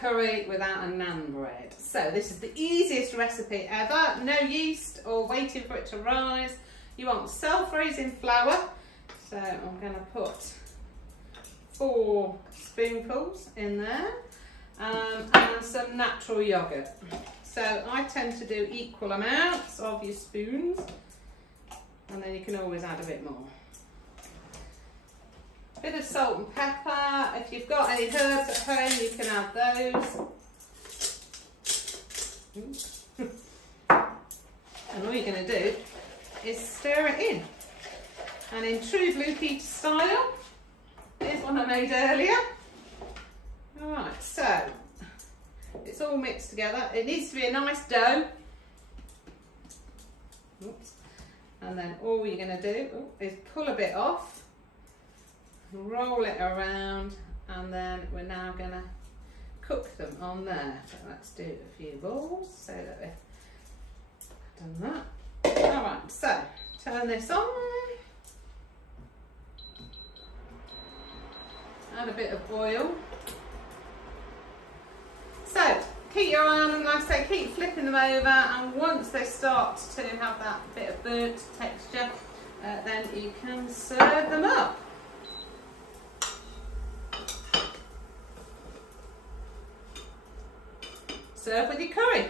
curry without a naan bread. So this is the easiest recipe ever. No yeast or waiting for it to rise. You want self-raising flour. So I'm going to put 4 spoonfuls in there and some natural yogurt. So I tend to do equal amounts of your spoons, and then you can always add a bit more. Bit of salt and pepper. If you've got any herbs at home, you can add those. And all you're going to do is stir it in. And in true Blue Peter style, here's one I made earlier. Alright, so it's all mixed together. It needs to be a nice dough. Oops. And then all you're going to do is pull a bit off, roll it around, and then we're now going to cook them on there. So let's do a few balls so that we've done that. Alright, so turn this on. Add a bit of oil. So keep your eye on them, like I say, keep flipping them over, and once they start to have that bit of burnt texture, then you can serve them up. Serve with your curry.